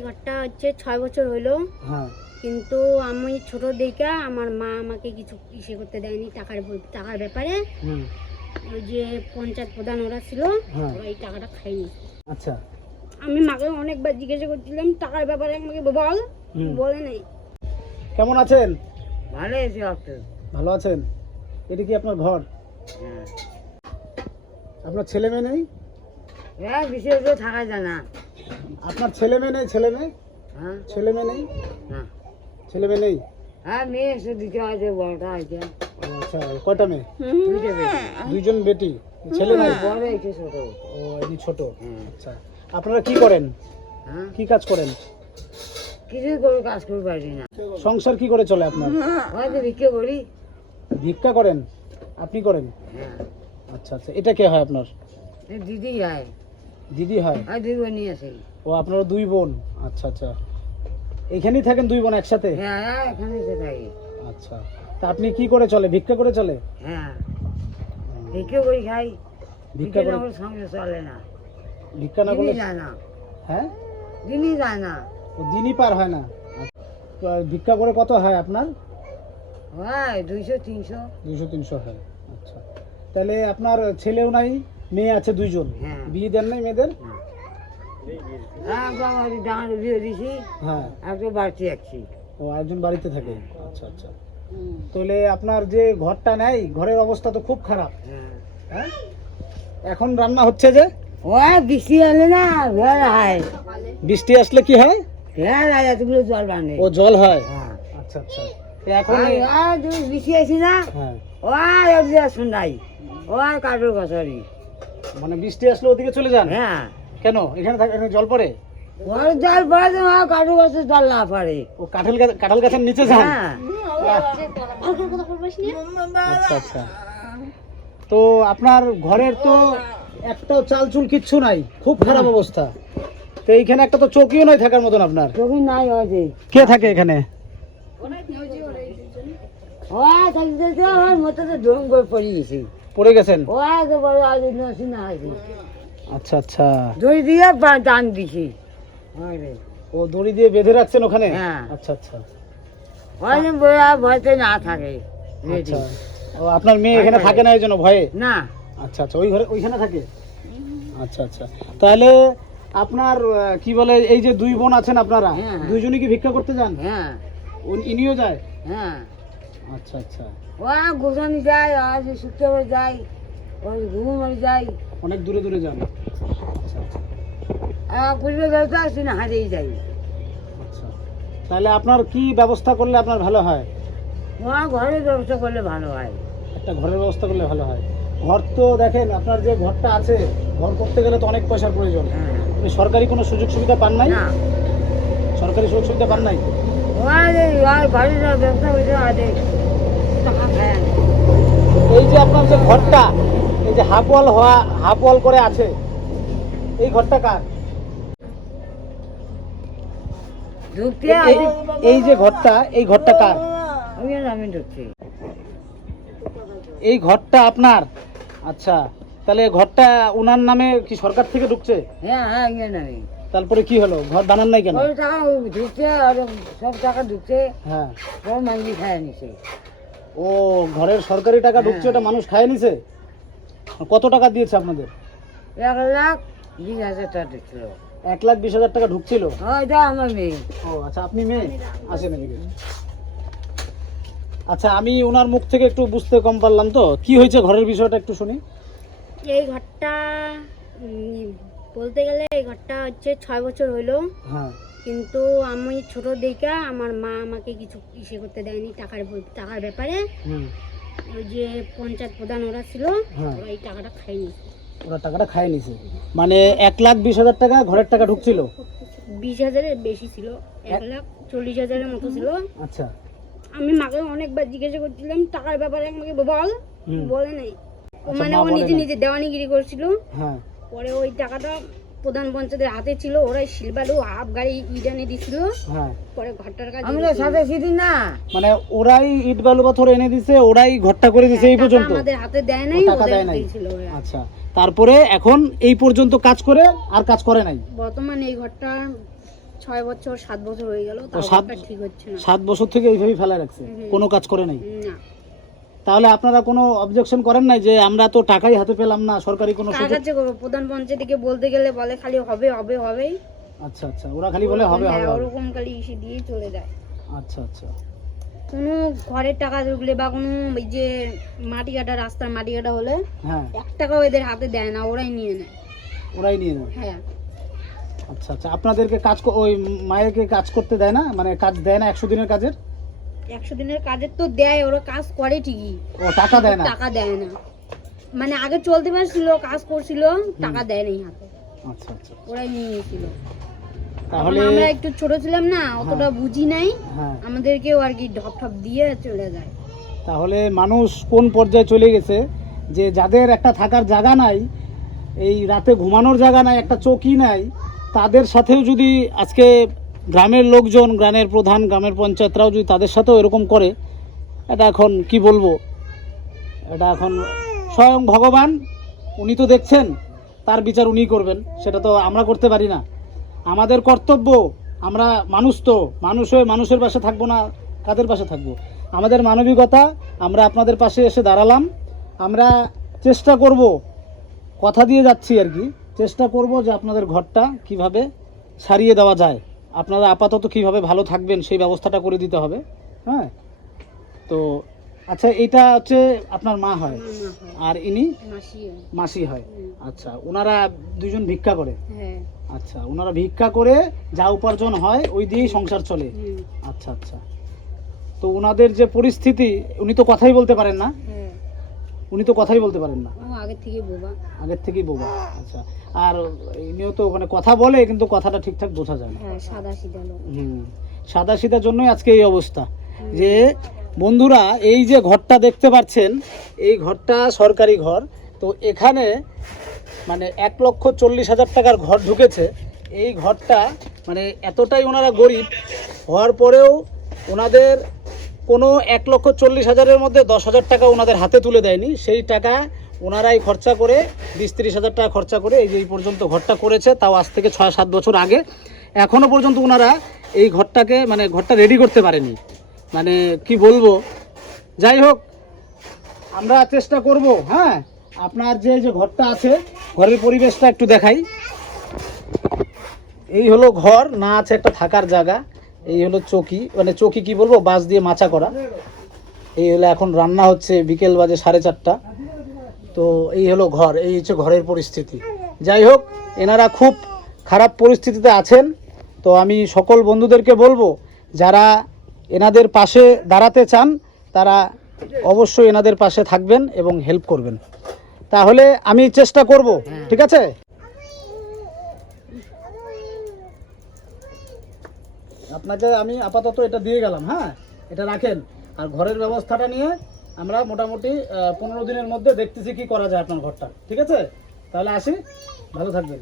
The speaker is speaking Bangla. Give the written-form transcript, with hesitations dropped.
এই ঘরটা হচ্ছে 6 বছর হলো। হ্যাঁ। কিন্তু আমি ছোট দেখে আমার মা আমাকে কিছু ইসে করতে দেয়নি টাকার ব্যাপারে। হুম। ওই যে পঞ্চায়েত প্রধান ওরা ছিল, হ্যাঁ। ওরা এই টাকাটা খায়নি। আচ্ছা। আমি মাকে অনেকবার জিজ্ঞাসা করছিলাম টাকার ব্যাপারে, আমাকে বল, বলে নাই। কেমন আছেন? ভালো আছি আপনি? ভালো আছেন। এটা কি আপনার ঘর? হ্যাঁ। আপনার ছেলে মেয়ে নেই? হ্যাঁ, বিশেষ করে থাকা যায় না। আপনার ছেলে মেয়ে নেই? ছেলে মেয়ে হ্যাঁ। ছেলে মেয়ে নেই? হ্যাঁ। ছেলে মেয়ে নেই? হ্যাঁ, মেয়ে এসে দিতে আছে, বড়টা আছে। ও আচ্ছা, কয়টা মেয়ে? দুইটা বেটি। দুইজন বেটি, ছেলে নাই? বড় একটু ছোট। ও এই ছোট। হ্যাঁ। আচ্ছা, আপনারা কি করেন? হ্যাঁ, কি কাজ করেন? কিছুই করে কাজ করতে পারি না। সংসার কি করে চলে আপনার? হয়তো বিক্রি করি। ভিক্ষা করেন? আপনি করেন? হ্যাঁ। আচ্ছা আচ্ছা, এটা কে হয় আপনার? এই দিদি হয়, দিদি হয়? আর দুই বোনই আছে। ও আপনারা দুই বোন। আচ্ছা আচ্ছা, এখানেই থাকেন দুই বোন একসাথে? হ্যাঁ, এখানে এসে থাকি। আচ্ছা, তা আপনি কি করে চলে? ভিক্ষা করে চলে? হ্যাঁ, বিক্রি করি খাই। ভিক্ষা ভিক্ষা করে? না করে সংসার চলে না। ভিক্ষা না করলে? দিনই যায় না। হ্যাঁ, দিনই যায় না। ও দিনই পার হয় না। তো আর ভিক্ষা করে কত হয় আপনার? হয় 200-300। 200-300 হয়। আচ্ছা, তাহলে আপনার ছেলেও নাই, মেয়ে আছে দুইজন? হ্যাঁ। বিয়ে দেন নাই মেয়েদের? একদম আমি ডাঙার বিয়ে দিছি, হ্যাঁ। একদম বাড়তি আছি। ও একজন বাড়িতে থাকে। আচ্ছা আচ্ছা, তাহলে আপনার যে ঘরটা নেই, ঘরের অবস্থা তো খুব খারাপ। হ্যাঁ। হ্যাঁ, এখন রান্না হচ্ছে যে? ওই বৃষ্টি হলে না ভেড়া হয়, বৃষ্টি আসলে কি হয়? ভেড়া হয়, এতগুলো জল বানে। ও জল হয়। হ্যাঁ। আচ্ছা আচ্ছা, তো এখন তুমি বৃষ্টি আসি না, হ্যাঁ, ওই শুনাই, ওই কাঠুর কচুরি। মানে বৃষ্টি আসলে ওদিকে চলে যান? হ্যাঁ, কেন? এখানে এখানে জল পড়ে? ওর জল পড়ে তো কাঠুর গাছের জল না পড়ে। ও কাঁঠাল গাছের নিচে যান? হ্যাঁ। আচ্ছা আচ্ছা, তো আপনার ঘরের তো একটাও চাল চুল কিচ্ছু নাই, খুব খারাপ অবস্থা। তো এইখানে একটা তো চৌকিও নাই থাকার মতন আপনার? তুমি নাই হয়েছে। কে থাকে এখানে? ওই থাকতে আমার মতো তো ডোম করে পড়ে গেছি। পড়ে গেছেন? ওই তো বড় আজ নসি না হয়েছে, আচ্ছা আচ্ছা, দড়ি দিয়ে টান দিছি। ও দড়ি দিয়ে বেঁধে রাখছেন ওখানে? হ্যাঁ। আচ্ছা আচ্ছা ওই বইয়া ভয়তে না থাকে। আচ্ছা, ও আপনার মেয়ে এখানে থাকে না এই জন্য ভয়ে? না। আচ্ছা আচ্ছা, ওই ঘরে ওইখানে থাকে। আচ্ছা আচ্ছা, তাহলে আপনার কি বলে, এই যে দুই বোন আছেন আপনারা, হ্যাঁ। দুইজনই কি ভিক্ষা করতে যান? হ্যাঁ। ইনিও যায়? হ্যাঁ, আচ্ছা আচ্ছা, ওই গোসানি যায়, আজ শুক্রবার যাই, ওই ঘুমারি যাই, অনেক দূরে দূরে যান। আচ্ছা আচ্ছা পরিবার ব্যবস্থা আসি না, হারিয়ে যাই। আচ্ছা, তাহলে আপনার কি ব্যবস্থা করলে আপনার ভালো হয়? ঘরের ব্যবস্থা করলে ভালো হয়। একটা ঘরের ব্যবস্থা করলে ভালো হয়। ঘর তো দেখেন, আপনার যে ঘরটা আছে, ঘর করতে গেলে তো অনেক পয়সার প্রয়োজন। হ্যাঁ। আপনি সরকারি কোনো সুযোগ সুবিধা পান নাই? না, সরকারি সুযোগ সুবিধা পান নাই? ঘরের ব্যবস্থা করতে আছে, টাকা খায় না। এই যে আপনার যে ঘরটা, এই যে হাফ ওয়াল করে আছে, এই ঘরটা কার? ঢুকতে এই যে ঘরটা, এই ঘরটা কার? আমি ঢুকছি। এই ঘরটা আপনার? আচ্ছা, তাহলে ঘরটা উনার নামে কি সরকার থেকে ঢুকছে? হ্যাঁ হ্যাঁ, আমি তারপরে কি হলো, ঘর বানান নাই কেন? ওই টাকা ঢুকছে, আর সব টাকা ঢুকছে, হ্যাঁ। সব মাঙ্গি খায় নিছে। ও, ঘরের সরকারি টাকা ঢুকছে, ওটা মানুষ খায় নিছে? কত টাকা দিয়েছে আপনাদের? 1,20,000 টাকা ঢুকছিল। 1,20,000 টাকা ঢুকছিল? ওইটা আমার মেয়ে। ও আচ্ছা, আপনি মেয়ে? আসেন এদিকে। আচ্ছা, আমি ওনার মুখ থেকে একটু বুঝতে কম পারলাম, তো কি হয়েছে ঘরের বিষয়টা একটু শুনি। এই ঘরটা বলতে গেলে এই ঘরটা হচ্ছে 6 বছর হলো। হ্যাঁ। কিন্তু আমি ছোট দেখে আমার মা আমাকে কিছু ইসে করতে দেয়নি টাকার ব্যাপারে। ওই যে পঞ্চায়েত প্রধান ওরা ছিল, হ্যাঁ। ওরা এই টাকাটা খায়নি। ওরা টাকাটা খায় নিছে? মানে 1,20,000 টাকা ঘরের টাকা ঢুকছিল? 20,000-এর বেশি ছিল, 1,40,000-এর মতো ছিল। আচ্ছা, আমি মাকে অনেকবার জিজ্ঞাসা করছিলাম টাকার ব্যাপারে, আমাকে বল, বলে নাই। আচ্ছা, মানে মা ও বলে নিজে নাই? নিজে দেওয়ানিগিরি করছিল। হ্যাঁ। পরে ওই টাকাটা প্রধান পঞ্চায়েতের হাতে ছিল, ওরাই শিলবালু হাফ গাড়ি ইট এনে দিছিল। হ্যাঁ। পরে ঘরটার কাজ আমরা সাথে ছিলি না, মানে ওরাই ইট বালু পাথর এনে দিছে, ওরাই ঘরটা করে দিছে এই পর্যন্ত? আমাদের হাতে দেয় নাই, টাকা ওদের দেয় নাই? হাতেই ছিল ওরা। আচ্ছা, তারপরে এখন এই পর্যন্ত কাজ করে আর কাজ করে নাই? বর্তমানে এই ঘরটা 6 বছর 7 বছর হয়ে গেল, তাও সাত- ঘরটা ঠিক হচ্ছে না। 7 বছর থেকে এইভাবেই ফেলা রাখছে, কোনো কাজ করে নাই। না, তাহলে আপনারা কোনো অবজেকশন করেন নাই যে আমরা তো টাকাই হাতে পেলাম না, সরকারি কোনো কার সুযোগ? কাছে করবো? প্রধান পঞ্চায়েতকে বলতে গেলে বলে খালি হবে হবে হবেই। আচ্ছা আচ্ছা, ওরা খালি বলে হবে হ্যাঁ, হবে হবে। ওরকম খালি ইসে দিয়ে চলে যায়। আচ্ছা আচ্ছা, কোনো ঘরের টাকা ঢুকলে বা কোনো এই যে মাটি কাটা, রাস্তার মাটি কাটা হলে হ্যাঁ 1 টাকাও এদের হাতে দেয় না, ওরাই নিয়ে নেয়। ওরাই নিয়ে নেয়। হ্যাঁ, আচ্ছা আচ্ছা, আপনাদেরকে ওই মায়েরকে কাজ করতে দেয় না, মানে কাজ দেয় না 100 দিনের কাজের? 100 দিনের কাজের তো দেয়, ওরা কাজ করে ঠিকই, ও টাকা দেয় না? টাকা দেয় না। মানে আগে চলতে পারছিল, কাজ করছিল, টাকা দেয় নাই হাতে, আচ্ছা আচ্ছা, ওরাই নিয়ে নিয়েছিল। তাহলে আমরা একটু ছোট ছিলাম না, অতটা বুঝি নাই, হ্যাঁ, আমাদেরকেও আর কি ঢপ ঢপ দিয়ে চলে যায়। তাহলে মানুষ কোন পর্যায়ে চলে গেছে যে যাদের একটা থাকার জায়গা নাই, এই রাতে ঘুমানোর জায়গা নাই, একটা চৌকি নাই, তাদের সাথেও যদি আজকে গ্রামের লোকজন, গ্রামের প্রধান, গ্রামের পঞ্চায়েতরাও যদি তাদের সাথেও এরকম করে, এটা এখন কি বলবো, এটা এখন স্বয়ং ভগবান উনি তো দেখছেন, তার বিচার উনিই করবেন, সেটা তো আমরা করতে পারি না। আমাদের কর্তব্য, আমরা মানুষ, তো মানুষ হয়ে মানুষের পাশে থাকবো না, কাদের পাশে থাকবো? আমাদের মানবিকতা, আমরা আপনাদের পাশে এসে দাঁড়ালাম। আমরা চেষ্টা করব, কথা দিয়ে যাচ্ছি আর কি, চেষ্টা করব যে আপনাদের ঘরটা কিভাবে সারিয়ে দেওয়া যায়, আপনারা আপাতত কিভাবে ভালো থাকবেন সেই ব্যবস্থাটা করে দিতে হবে। হ্যাঁ, তো আচ্ছা, এটা হচ্ছে আপনার মা হয়, আমার মা হয়, আর ইনি মাসি হয়। মাসি হয়। আচ্ছা, ওনারা দুজন ভিক্ষা করে? হ্যাঁ, আচ্ছা, ওনারা ভিক্ষা করে যা উপার্জন হয় ওই দিয়েই সংসার চলে। আচ্ছা আচ্ছা, তো ওনাদের যে পরিস্থিতি, উনি তো কথাই বলতে পারেন না? হ্যাঁ, উনি তো কথাই বলতে পারেন না, ও আগের থেকে বোবা। আগের থেকেই বোবা। আচ্ছা, আর ইনিও তো মানে কথা বলে কিন্তু কথাটা ঠিকঠাক বোঝা যায় না। হ্যাঁ, সাদা সিধা লোক। সাদা সিধার জন্যই আজকে এই অবস্থা। যে বন্ধুরা, এই যে ঘরটা দেখতে পাচ্ছেন, এই ঘরটা সরকারি ঘর, তো এখানে মানে 1,40,000 টাকার ঘর ঢুকেছে। এই ঘরটা মানে এতটাই ওনারা গরিব হওয়ার পরেও ওনাদের কোনো 1,40,000-এর মধ্যে 10,000 টাকা ওনাদের হাতে তুলে দেয়নি। সেই টাকা ওনারাই খরচা করে 20-30,000 টাকা খরচা করে এই যে এই পর্যন্ত ঘরটা করেছে, তাও আজ থেকে 6-7 বছর আগে। এখনও পর্যন্ত ওনারা এই ঘরটাকে মানে ঘরটা রেডি করতে পারেনি, মানে কি বলবো। যাই হোক, আমরা চেষ্টা করব। হ্যাঁ, আপনার যে যে ঘরটা আছে, ঘরের পরিবেশটা একটু দেখাই। এই হলো ঘর, না আছে একটা থাকার জায়গা। এই হলো চৌকি, মানে চৌকি কি বলবো, বাঁশ দিয়ে মাচা করা। এই হলো এখন রান্না হচ্ছে, বিকেল বাজে 4:30। তো এই হলো ঘর, এই হচ্ছে ঘরের পরিস্থিতি। যাই হোক, এনারা খুব খারাপ পরিস্থিতিতে আছেন। তো আমি সকল বন্ধুদেরকে বলবো, যারা এনাদের পাশে দাঁড়াতে চান তারা অবশ্যই এনাদের পাশে থাকবেন এবং হেল্প করবেন। তাহলে আমি চেষ্টা করব, ঠিক আছে? আপনাকে আমি আপাতত এটা দিয়ে গেলাম। হ্যাঁ, এটা রাখেন, আর ঘরের ব্যবস্থাটা নিয়ে আমরা মোটামুটি 15 দিনের মধ্যে দেখতেছি কি করা যায় আপনার ঘরটা, ঠিক আছে? তাহলে আসি, ভালো থাকবেন।